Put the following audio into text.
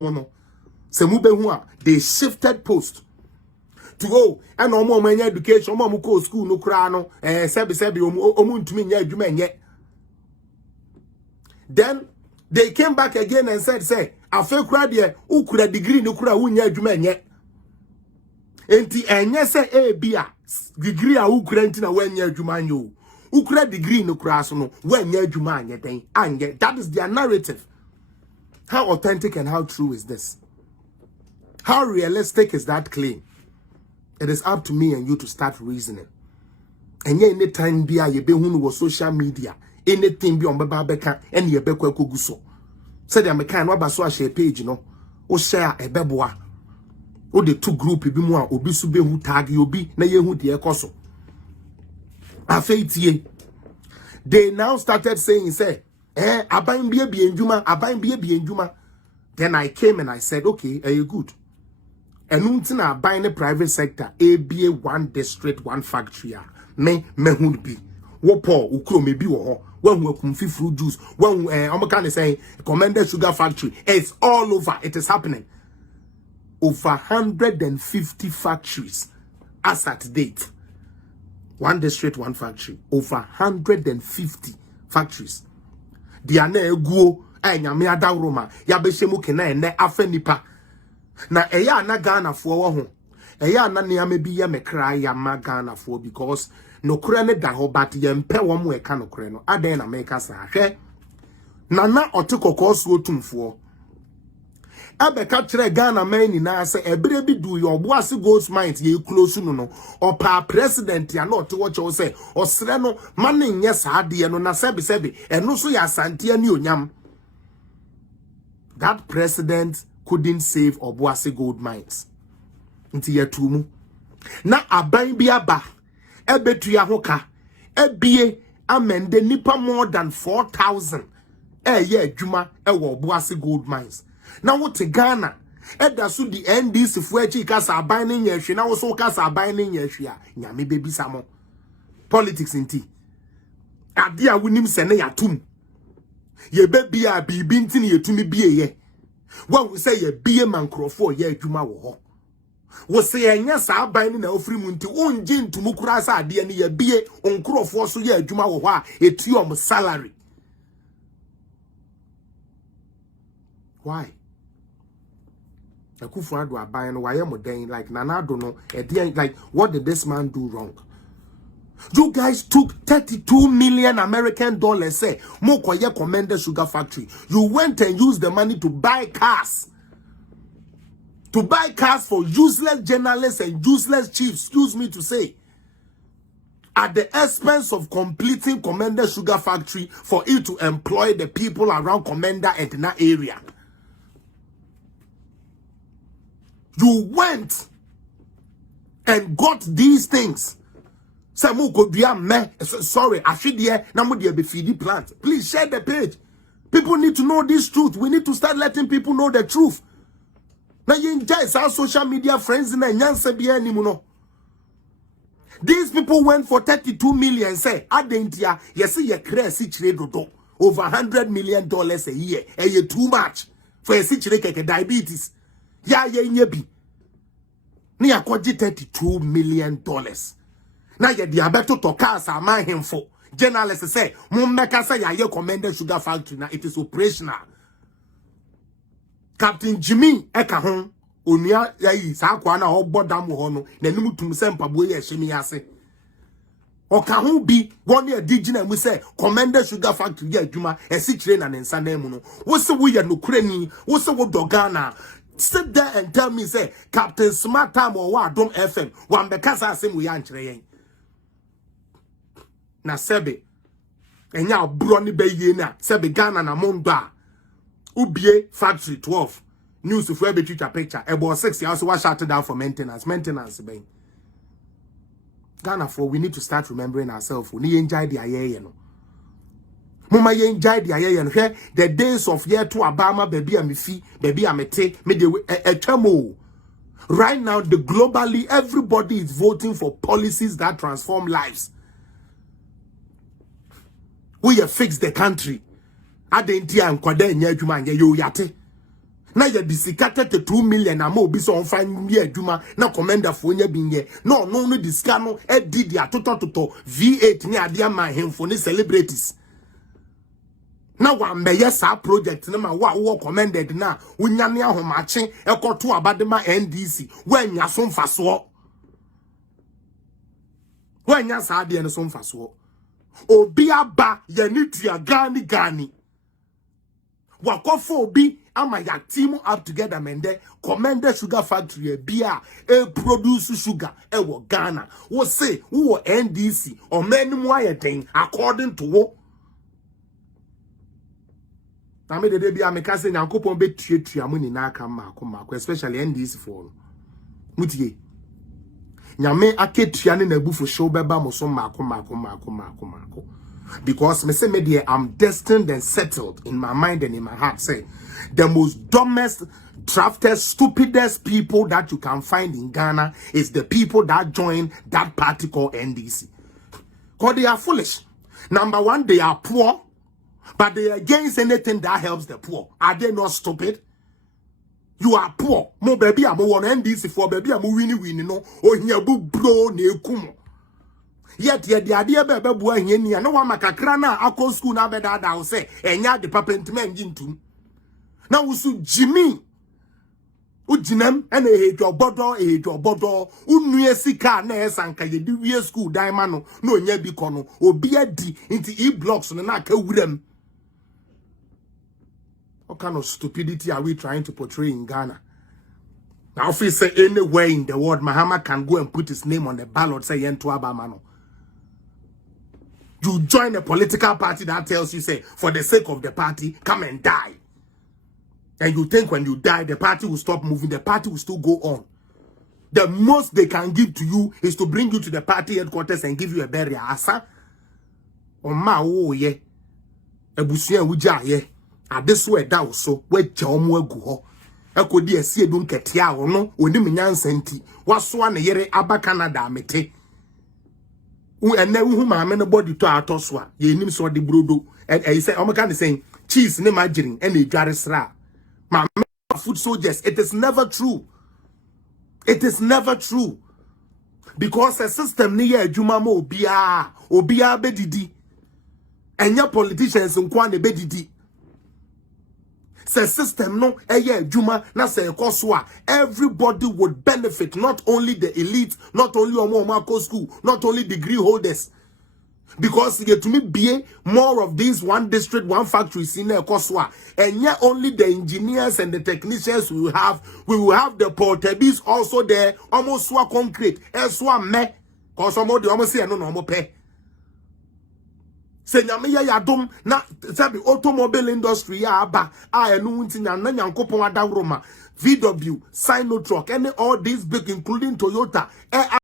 no. Semube they shifted post to go and no more education, more go school no crano, sebi omuntumi nya adwuma enye. Then they came back again and said, say, afa kura de ukura degree no kura wunya adwuma enye. Enti enye se bia degree a ukura enti na wanya adwuma nyo. Ukura degree no kura so no wanya adwuma anye den. Anye, that is their narrative. How authentic and how true is this? How realistic is that claim? It is up to me and you to start reasoning. And yeah, any time be a yebehunu was social media, anything be on beka and ye bekwa kuguso. Said I'm a kind of so share page, you know, or share a beboa. Or the two group be more obisube who tag you be na ye who de ekoso. Afeiti. They now started saying, say, abain be enjuma, abain be enjuma. Then I came and I said, okay, are you good? And untina buying the private sector, ABA one district, one factory. Me would be. Wopo, ukro maybe wo. When we come fruit juice, when I'm kind of saying Komenda sugar factory, it's all over. It is happening. Over 150 factories as at date. One district, one factory. Over 150 factories. Diane go nyame adawroma ya behemu kena ene afanipa na eya na Ghana fo wo ho eya na ne am bi ye mekra ya ma Ghana fo because no kura ne da ho but ye mpe wo mo e ka no kura no aden na meka sa hwe na otekoko so otumfo abeka kire Ghana man ni na se ebere bi du yo bo ase gold mines ye close no no opa president ya no otewo che se osre no man nye sa ade no na sebi eno so ya asante ani onyam. That president couldn't save Obuasi gold mines. Inti yetumu. Na aban bi aba. Ebetu ya hoka. Ebie amende nipa more than 4,000. Ye adwuma ewo Obuasi gold mines. Na wote Ghana. Eda su di NDC fuechi kasa aban ne nyehwe na wo so kasa aban ne nyehwe a nyame bebi samo. Politics inti. Ade a wonim se ne yatum. Ye baby a bibi ntini yetumi bie ye. When we say ye bie mankrofo ye adwuma wo ho. Wo say enya sa aban ni na ofri mu nti onje ntumu kura sa ade ne ye bie onkrofo so ye adwuma wo ho a etuom salary. Why? Akufo ado aban no waye moden like Nana do no like what did this man do wrong? You guys took 32 million American dollars, say, Mokoye Komenda Sugar Factory. You went and used the money to buy cars. To buy cars for useless journalists and useless chiefs, excuse me to say. At the expense of completing Komenda Sugar Factory for it to employ the people around Komenda and in that area. You went and got these things. Sorry, I should hear Namudi be feedy plant. Please share the page. People need to know this truth. We need to start letting people know the truth. Now you enjoy our social media friends in a these people went for 32 million. Say, Adentia, yes, ye crazy trade over $100 million a year. And you too much for a situation diabetes. Yeah, ye be. Near 32 million. Now ye diabeto to cars are my him for. Journalists say, Mummeka say ya Komenda Sugar Factory now it is operational. Captain Jimmy Ekahon, Unia Yai Sakwana or Bodamu Hono, Nenumu Sempa Boye Shemiase. Or Kahu be 1 year digin and we say, Komenda Sugar Factory, Juma, and 6 rain and Sanemuno. What's the way no Ukraine? What's the word Dogana? Sit there and tell me, say, Captain Smart Time or what don't FM, one because I say we aren't train. Na sebe enya broni be ye na sebe Ghana na monda ubie factory 12 news for be teacher picture about 6 years was shut down for maintenance be Ghana for we need to start remembering ourselves we need enjoy the aye no mama ye enjoy the aye no here the days of year to Obama baby amefi baby amete me de etwamo right now the globally everybody is voting for policies that transform lives. We have fixed the country. Adentia and Kwade Nyajuma yo yate. na ye disikated to 2 million ama obi so on fan ye adwuma na Komenda fo nya binye no disika no e di dia toto V8 ni ade ama hemfo ni celebrities na wa mbeye sa project na ma wo Komenda na wonya ne ahomache ekoto abadema NDC wanya so mfaso wanya sa ade ne so mfaso obi aba ye ni tua gani wakofo obi ama ya team up together mende Komenda sugar factory bia e produce sugar e wo Ghana wo say wo NDC o menu ayeden according to wo na me de bia me ka say nyankopon betuatua mu ni na aka mako especially NDC for mutie nyame aketua ne na bufo show beba mo so mako because me say media I'm destined and settled in my mind and in my heart say the most dumbest, drafted, stupidest people that you can find in Ghana is the people that join that party called NDC. Because they are foolish. Number one, they are poor, but they are against anything that helps the poor. Are they not stupid? You are poor. Mo baby I'm on NDC for baby I'm winning no. Oh here bro ne kumo. Yet the idea bebe bua hieni no wa makakra na akọ school na be da say enya department men gintum. Na wusu Jimmy ujinem ene ejo unue sika na esanka ye di wie school dan ma no onya bi kono obi adi into e blocks no na aka wurem. What kind of stupidity are we trying to portray in Ghana? Now if we say anywhere in the world Mahama can go and put his name on the ballot say yentu abamano. You join a political party that tells you say for the sake of the party come and die. And you think when you die, the party will stop moving, the party will still go on. The most they can give to you is to bring you to the party headquarters and give you a burial. Asa? Oma o ye. Ebusuya wuja ye. Adesu da so we chaomu egu ho. Eko di esi edun ketia ono oni minyansa nti. Waso na yere aba Canada amete. Ene hu maame no body to atoso a ye nim so de brodo. And he say omo kan saying cheese ne margarine and edware sra. My food soldiers, it is never true. It is never true. Because a system near Juma mo obia bedidi. And your politicians in Kwane bedidi. Se system no Juma na se koswa. Everybody would benefit, not only the elite, not only Omo school, not only degree holders. Because to me be more of these one district, one factory in Koswa. And yet only the engineers and the technicians we will have the portables also there, almost swa concrete, elswa me, cause some of the almost say no pay. Say nyame ya dom na sabi automobile industry ya aba enu nti na nyankopon adawroma VW, Sino truck, and all these big including Toyota